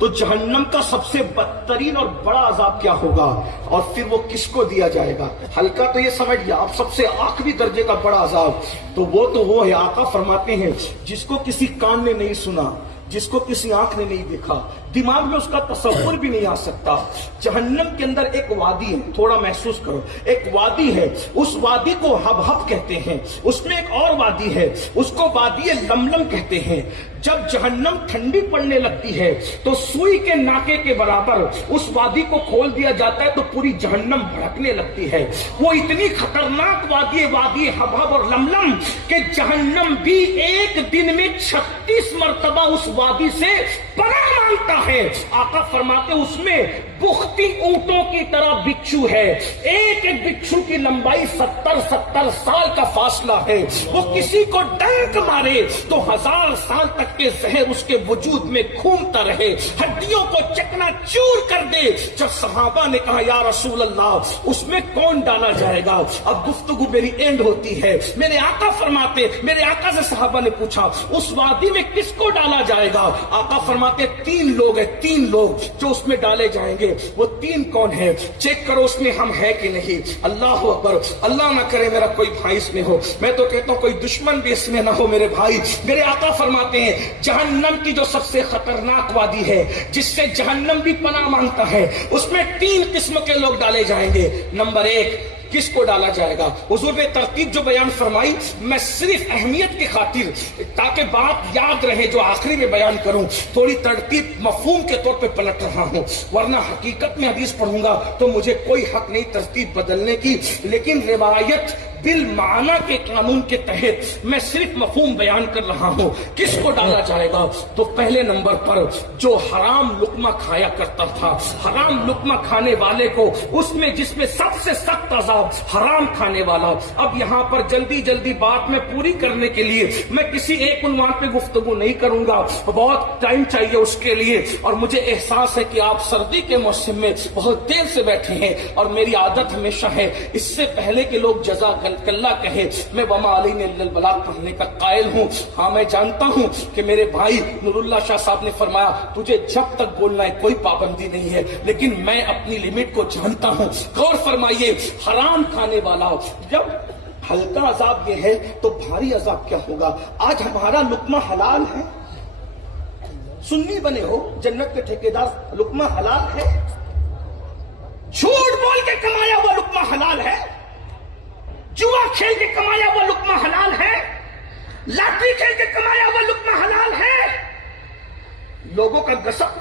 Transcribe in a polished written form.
تو جہنم کا سب سے بدترین اور بڑا عذاب کیا ہوگا اور پھر وہ کس کو دیا جائے گا؟ ہلکا تو یہ سمجھ لیا، اب سب سے آخری درجے کا بڑا عذاب تو وہ ہے، آقا فرماتے ہیں جس کو کسی کان نے نہیں سنا، جس کو کسی آنکھ نے نہیں دیکھا، دماغ میں اس کا تصور بھی نہیں آ سکتا۔ جہنم کے اندر ایک وادی ہے، تھوڑا محسوس کرو، ایک وادی ہے، اس وادی کو ہب کہتے ہیں، اس میں ایک اور وادی ہے، اس کو وادی لملم کہتے ہیں۔ جب جہنم ٹھنڈی پڑنے لگتی ہے تو سوئی کے ناکے کے برابر اس وادی کو کھول دیا جاتا ہے تو پوری جہنم بھڑکنے لگتی ہے۔ وہ اتنی خطرناک وادی ہب اور لملم کہ جہنم بھی ایک دن میں 36 مرتبہ اس وادی سے پناہ مانگتا ہے۔ آقا فرماتے اس میں بختی اونٹوں کی طرح بچھو ہے، ایک ایک بچھو کی لمبائی 70 سال کا فاصلہ ہے۔ وہ کسی کو ڈنک مارے تو 1000 سال تک کے زہر اس کے وجود میں گھومتا رہے، ہڈیوں کو چکنا چور کر دے۔ جب صحابہ نے کہا یا رسول اللہ اس میں کون ڈالا جائے گا، اب گفتگو میری اینڈ ہوتی ہے۔ میرے آقا فرماتے، میرے آقا سے صحابہ نے پوچھا اس وادی میں کس کو ڈالا جائے گا؟ آقا فرماتے 3 لوگ ہیں، 3 لوگ جو اس میں ڈالے جائیں گے۔ وہ 3 کون ہیں؟ چیک کرو اس میں ہم ہے کہ نہیں۔ اللہ اکبر، اللہ نہ کرے میرا کوئی بھائی اس میں ہو، میں تو کہتا ہوں کوئی دشمن بھی اس میں نہ ہو میرے بھائی۔ میرے آقا فرماتے ہیں جہنم کی جو سب سے خطرناک وادی ہے جس سے جہنم بھی پناہ مانگتا ہے، اس میں 3 قسم کے لوگ ڈالے جائیں گے۔ نمبر 1 کس کو ڈالا جائے گا؟ حضور نے ترتیب جو بیان فرمائی میں صرف اہمیت کی خاطر تاکہ بات یاد رہے جو آخری میں بیان کروں تھوڑی ترتیب مفہوم کے طور پہ پلٹ رہا ہوں، ورنہ حقیقت میں حدیث پڑھوں گا تو مجھے کوئی حق نہیں ترتیب بدلنے کی، لیکن روایت بالمعنی کے قانون کے تحت میں صرف مفہوم بیان کر رہا ہوں۔ کس کو ڈالا جائے گا؟ تو پہلے نمبر پر جو حرام لقمہ کھایا کرتا تھا، حرام لقمہ کھانے والے کو، اس میں جس میں سب سے سخت عذاب حرام کھانے والا۔ اب یہاں پر جلدی بات میں پوری کرنے کے لیے میں کسی ایک عنوان پہ گفتگو نہیں کروں گا، بہت ٹائم چاہیے اس کے لیے، اور مجھے احساس ہے کہ آپ سردی کے موسم میں بہت دیر سے بیٹھے ہیں، اور میری عادت ہمیشہ ہے اس سے پہلے کہ لوگ جزاک اللہ کہے میں وما علینا الا البلاغ پڑھنے کا قائل ہوں۔ ہاں میں جانتا ہوں کہ میرے بھائی نور اللہ شاہ صاحب نے فرمایا تجھے جب تک بولنا ہے کوئی پابندی نہیں ہے، لیکن میں اپنی لمٹ کو جانتا ہوں۔ غور فرمائیے، حرام کھانے والا جب ہلکا عذاب یہ ہے تو بھاری عذاب کیا ہوگا؟ آج ہمارا لقمہ حلال ہے، سنی بنے ہو جنت کے ٹھیکیدار، لقمہ حلال ہے، جھوٹ بول کے کمایا وہ لقمہ حلال ہے، جوا کھیل کے کمایا وہ لقمہ حلال ہے، لاٹری کھیل کے کمایا وہ لقمہ حلال ہے، لوگوں کا غصب کر